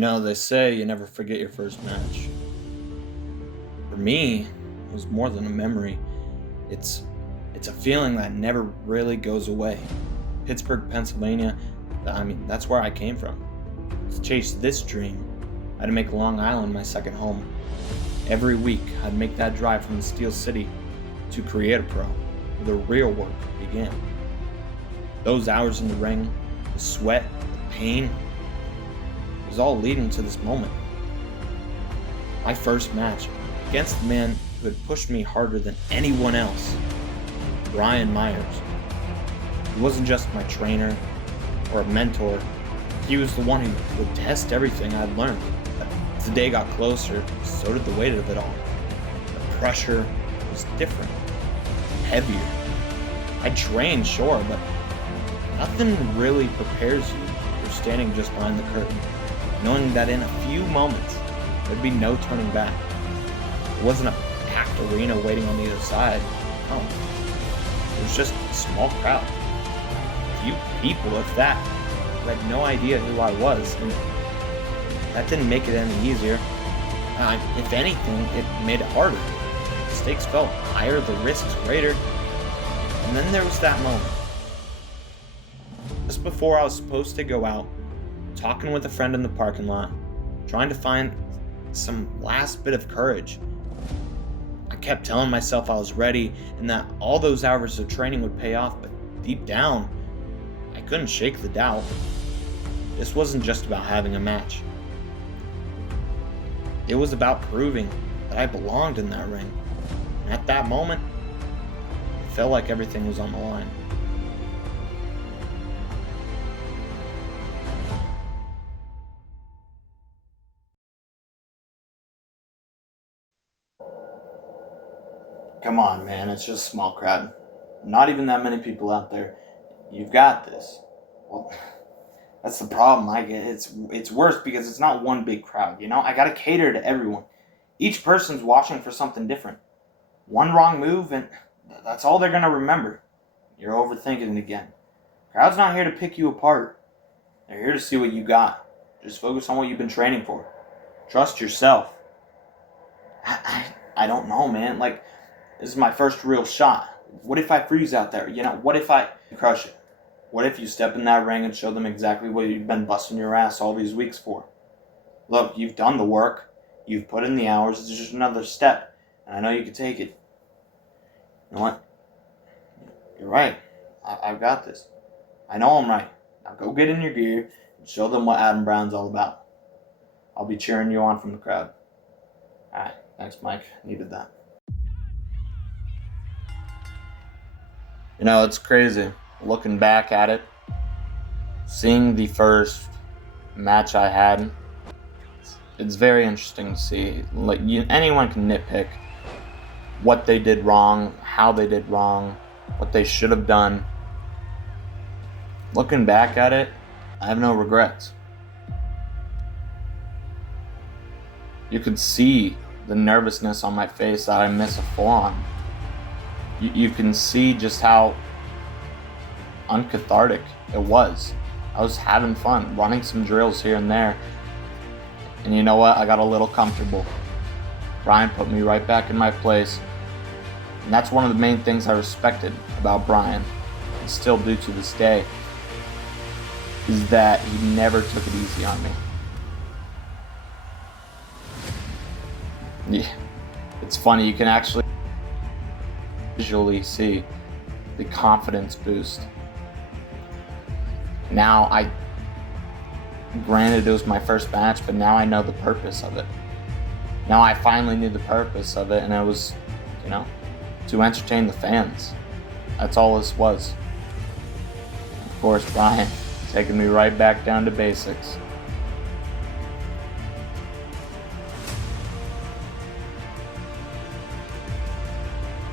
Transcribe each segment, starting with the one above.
They say you never forget your first match. For me, it was more than a memory. It's it's a feeling that never really goes away. Pittsburgh, Pennsylvania, that's where I came from. To chase this dream, I had to make Long Island my second home. Every week, I'd make that drive from the Steel City to Creator Pro, where the real work began. Those hours in the ring, the sweat, the pain, it was all leading to this moment. My first match against the man who had pushed me harder than anyone else, Brian Myers. He wasn't just my trainer or a mentor, he was the one who would test everything I'd learned. As the day got closer, so did the weight of it all. The pressure was different, heavier. I trained, sure, but nothing really prepares you for standing just behind the curtain, knowing that in a few moments, there'd be no turning back. It wasn't a packed arena waiting on either side. No. It was just a small crowd. A few people, if that, who had no idea who I was, and that didn't make it any easier. If anything, it made it harder. The stakes felt higher, the risks greater. And then there was that moment. Just before I was supposed to go out, talking with a friend in the parking lot, trying to find some last bit of courage. I kept telling myself I was ready and that all those hours of training would pay off, but deep down, I couldn't shake the doubt. This wasn't just about having a match. It was about proving that I belonged in that ring. And at that moment, it felt like everything was on the line. Come on, man, it's just a small crowd. Not even that many people out there. You've got this. Well, that's the problem I get. It's worse because it's not one big crowd, I gotta cater to everyone. Each person's watching for something different. One wrong move and that's all they're gonna remember. You're overthinking it again. Crowd's not here to pick you apart. They're here to see what you got. Just focus on what you've been training for. Trust yourself. I don't know, man. This is my first real shot. What if I freeze out there? What if I crush it? What if you step in that ring and show them exactly what you've been busting your ass all these weeks for? Look, you've done the work. You've put in the hours. It's just another step. And I know you can take it. You know what? You're right. I've got this. I know I'm right. Now go get in your gear and show them what Adam Brown's all about. I'll be cheering you on from the crowd. Alright, thanks, Mike. Needed that. It's crazy. Looking back at it, seeing the first match I had, it's very interesting to see. Anyone can nitpick what they did wrong, how they did wrong, what they should have done. Looking back at it, I have no regrets. You could see the nervousness on my face that I missed a forearm. You can see just how uncathartic it was. I was having fun, running some drills here and there. And you know what? I got a little comfortable. Brian put me right back in my place. And that's one of the main things I respected about Brian, and still do to this day, is that he never took it easy on me. Yeah, it's funny, you can actually visually see the confidence boost. Now, granted it was my first match, but now I know the purpose of it. Now I finally knew the purpose of it, and it was, to entertain the fans. That's all this was. Of course, Brian taking me right back down to basics.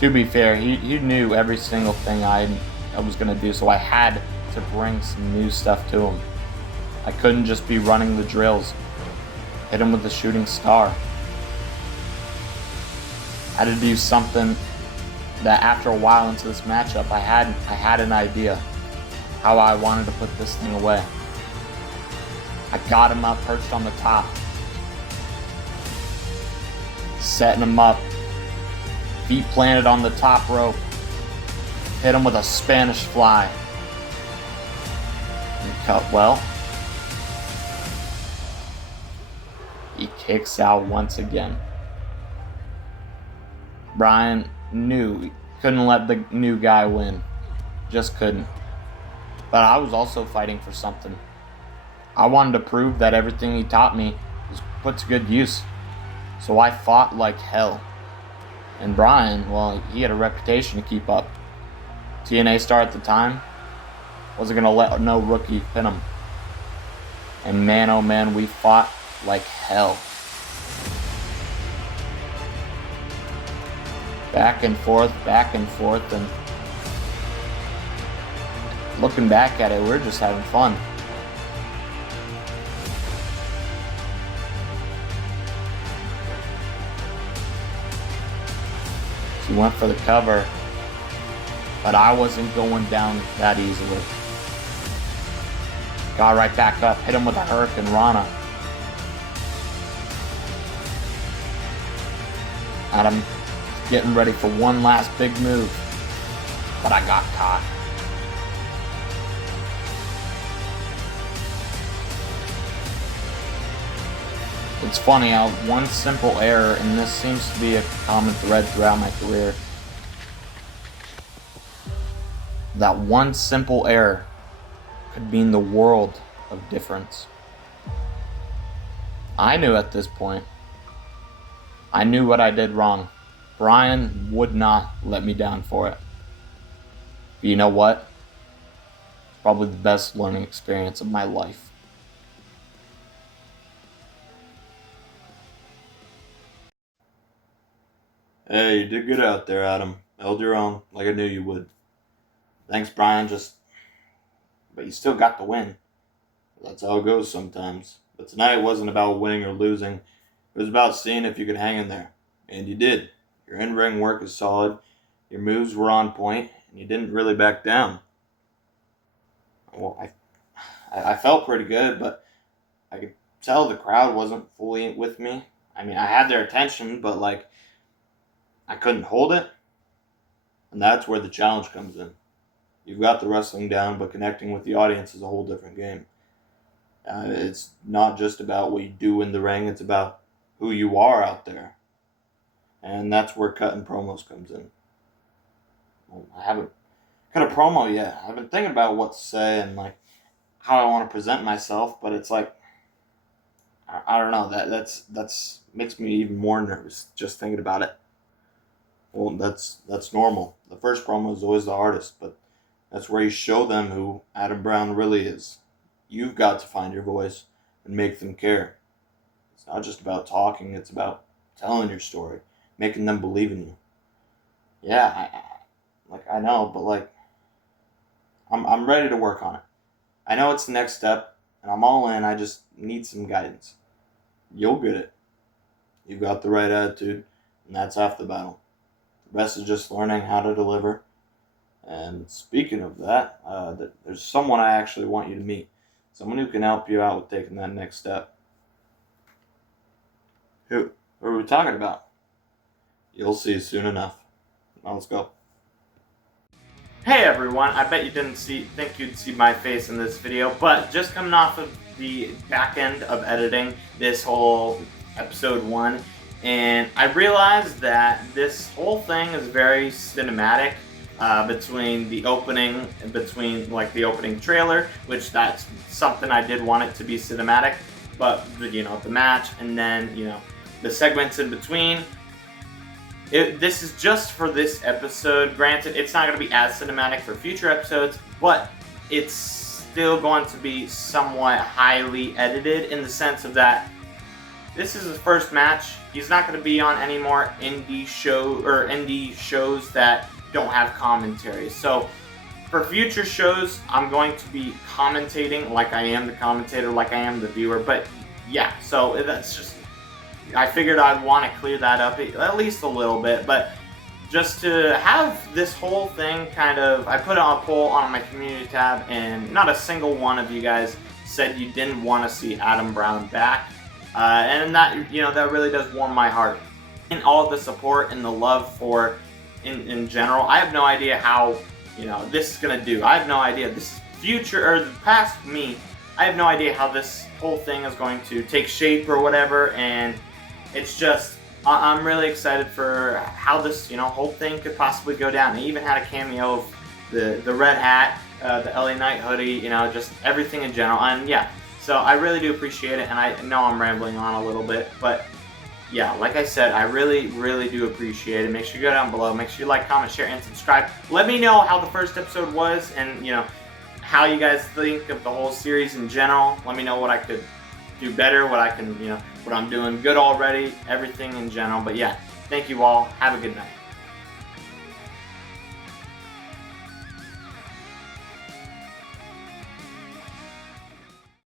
To be fair, he knew every single thing I was going to do, so I had to bring some new stuff to him. I couldn't just be running the drills. Hit him with a shooting star. I had to do something that after a while into this matchup, I had an idea how I wanted to put this thing away. I got him up, perched on the top. Setting him up. Feet planted on the top rope. Hit him with a Spanish fly. And cut well. He kicks out once again. Brian knew he couldn't let the new guy win. Just couldn't. But I was also fighting for something. I wanted to prove that everything he taught me was put to good use. So I fought like hell. And Brian, well, he had a reputation to keep up. TNA star at the time wasn't going to let no rookie pin him. And man, oh man, we fought like hell. Back and forth, and looking back at it, we're just having fun. She went for the cover, but I wasn't going down that easily. Got right back up, hit him with a Hurricane Rana. Adam getting ready for one last big move, but I got caught. It's funny how one simple error, and this seems to be a common thread throughout my career, that one simple error could mean the world of difference. I knew at this point. I knew what I did wrong. Brian would not let me down for it. But you know what? It's probably the best learning experience of my life. Hey, you did good out there, Adam. Held your own, like I knew you would. Thanks, Brian, but you still got the win. That's how it goes sometimes. But tonight wasn't about winning or losing. It was about seeing if you could hang in there. And you did. Your in-ring work is solid. Your moves were on point, and you didn't really back down. Well, I felt pretty good, but I could tell the crowd wasn't fully with me. I mean, I had their attention, but I couldn't hold it. And that's where the challenge comes in. You've got the wrestling down, but connecting with the audience is a whole different game. It's not just about what you do in the ring, it's about who you are out there. And that's where cutting promos comes in. Well, I haven't cut a promo yet. I've been thinking about what to say and how I want to present myself, but it's I don't know. That's makes me even more nervous just thinking about it. Well, that's normal. The first promo is always the hardest, but that's where you show them who Adam Brown really is. You've got to find your voice and make them care. It's not just about talking, it's about telling your story, making them believe in you. Yeah, I know, but I'm ready to work on it. I know it's the next step, and I'm all in. I just need some guidance. You'll get it. You've got the right attitude, and that's half the battle. The rest is just learning how to deliver. And speaking of that, there's someone I actually want you to meet. Someone who can help you out with taking that next step. Who are we talking about? You'll see soon enough. Now let's go. Hey everyone, I bet you didn't think you'd see my face in this video, but just coming off of the back end of editing this whole episode 1, and I realized that this whole thing is very cinematic. Between the opening, the opening trailer, which that's something I did want it to be cinematic, but the match, and then the segments in between. This is just for this episode. Granted, it's not going to be as cinematic for future episodes, but it's still going to be somewhat highly edited in the sense of that this is his first match. He's not going to be on any more indie shows that don't have commentary. So for future shows, I'm going to be commentating like I am the commentator, like I am the viewer. But yeah, so that's just, I figured I'd want to clear that up at least a little bit. But just to have this whole thing I put on a poll on my community tab, and not a single one of you guys said you didn't want to see Adam Brown back, and that that really does warm my heart. And all of the support and the love for in general, I have no idea how this is gonna do. I have no idea. This is future or the past me. I have no idea how this whole thing is going to take shape or whatever, and it's just I'm really excited for how this whole thing could possibly go down. They even had a cameo of the red hat, the LA Knight hoodie, just everything in general, and yeah. So I really do appreciate it, and I know I'm rambling on a little bit, but yeah, like I said, I really, really do appreciate it. Make sure you go down below. Make sure you like, comment, share, and subscribe. Let me know how the first episode was, and how you guys think of the whole series in general. Let me know what I could do better, what I can, what I'm doing good already, everything in general. But yeah, thank you all. Have a good night.